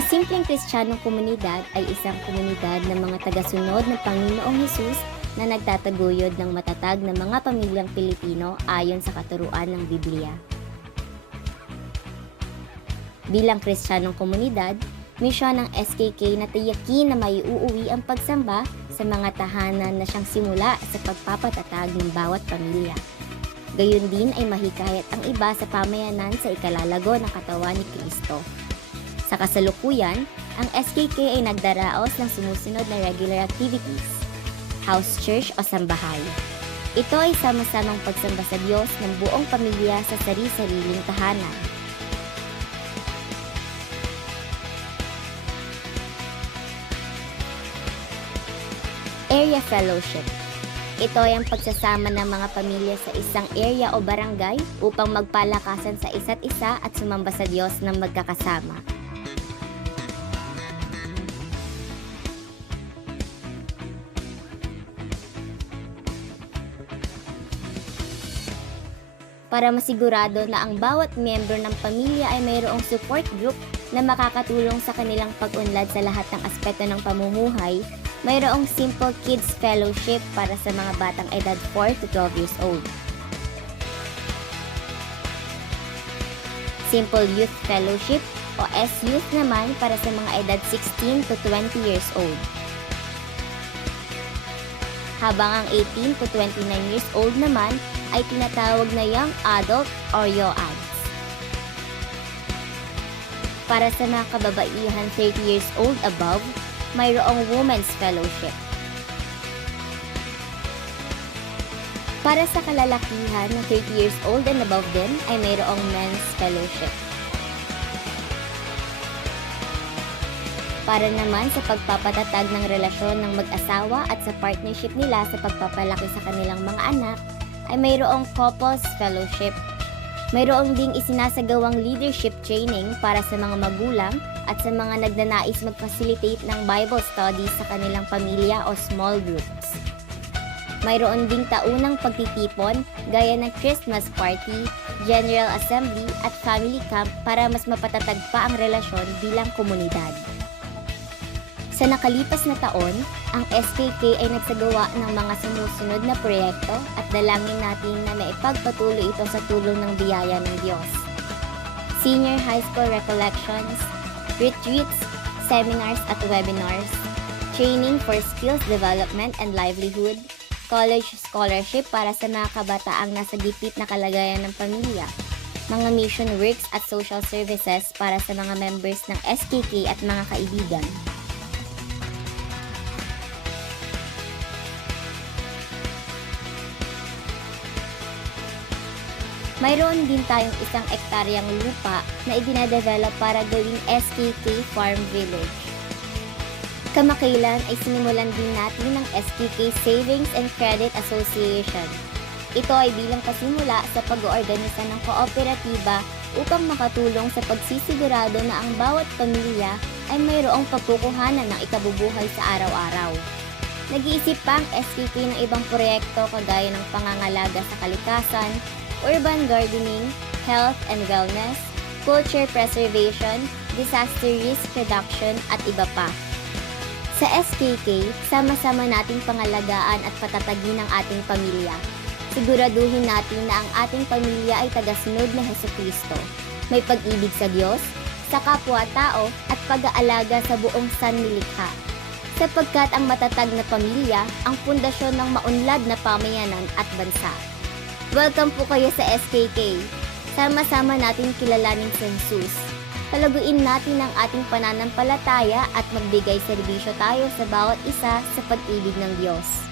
Ang simpleng Kristiyanong komunidad ay isang komunidad ng mga tagasunod ng Panginoong Hesus na nagtataguyod ng matatag na mga pamilyang Pilipino ayon sa katuruan ng Biblia. Bilang Kristiyanong komunidad, misyon ng SKK na tiyakin na maiuuwi ang pagsamba sa mga tahanan na siyang simula sa pagpapatatag ng bawat pamilya. Gayon din ay mahikayat ang iba sa pamayanan sa ikalalago ng katawan ni Kristo. Sa kasalukuyan, ang SKK ay nagdaraos ng sumusunod na regular activities: house church o sambahay. Ito ay sama-samang pagsamba sa Diyos ng buong pamilya sa sari-sariling tahanan. Area fellowship. Ito ay ang pagsasama ng mga pamilya sa isang area o barangay upang magpalakasan sa isa't isa at sumamba sa Diyos ng magkakasama. Para masigurado na ang bawat miyembro ng pamilya ay mayroong support group na makakatulong sa kanilang pag-unlad sa lahat ng aspeto ng pamumuhay, mayroong Simple Kids Fellowship para sa mga batang edad 4 to 12 years old. Simple Youth Fellowship o S-Youth naman para sa mga edad 16 to 20 years old. Habang ang 18 to 29 years old naman ay tinatawag na Young Adult or YOADs. Para sa mga kababaihan 30 years old above, mayroong Women's Fellowship. Para sa kalalakihan ng 30 years old and above din ay mayroong Men's Fellowship. Para naman sa pagpapatatag ng relasyon ng mag-asawa at sa partnership nila sa pagpapalaki sa kanilang mga anak, ay mayroong Couples Fellowship. Mayroong ding isinasagawang leadership training para sa mga magulang at sa mga nagnanais mag-facilitate ng Bible studies sa kanilang pamilya o small groups. Mayroon ding taunang pagtitipon gaya ng Christmas party, General Assembly at Family Camp para mas mapatatag pa ang relasyon bilang komunidad. Sa nakalipas na taon, ang SKK ay nagsagawa ng mga sumusunod na proyekto at dalangin natin na maipagpatuloy ito sa tulong ng biyaya ng Diyos: Senior High School Recollections, retreats, seminars at webinars, training for skills development and livelihood, college scholarship para sa mga kabataang nasa gipit na kalagayan ng pamilya, mga mission works at social services para sa mga members ng SKK at mga kaibigan. Mayroon din tayong isang ektaryang lupa na idinadevelop para gawing SKK Farm Village. Kamakailan ay sinimulan din natin ng SKK Savings and Credit Association. Ito ay bilang pasimula sa pag-oorganisa ng kooperatiba upang makatulong sa pagsisigurado na ang bawat pamilya ay mayroong pagkukuhanan ng ikabubuhay sa araw-araw. Nag-iisip pa ang SKK ng ibang proyekto kagaya ng pangangalaga sa kalikasan, urban gardening, health and wellness, culture preservation, disaster risk reduction at iba pa. Sa SKK, sama-sama nating pangalagaan at patatagin ang ating pamilya. Siguraduhin natin na ang ating pamilya ay tagasunod ng Hesukristo. May pag-ibig sa Diyos, sa kapwa-tao at pag-aalaga sa buong sanlilikha. Sapagkat ang matatag na pamilya ang pundasyon ng maunlad na pamayanan at bansa. Welcome po kayo sa SKK. Sama-sama natin kilalanin si Jesus. Palaguin natin ang ating pananampalataya at magbigay serbisyo tayo sa bawat isa sa pag-ibig ng Diyos.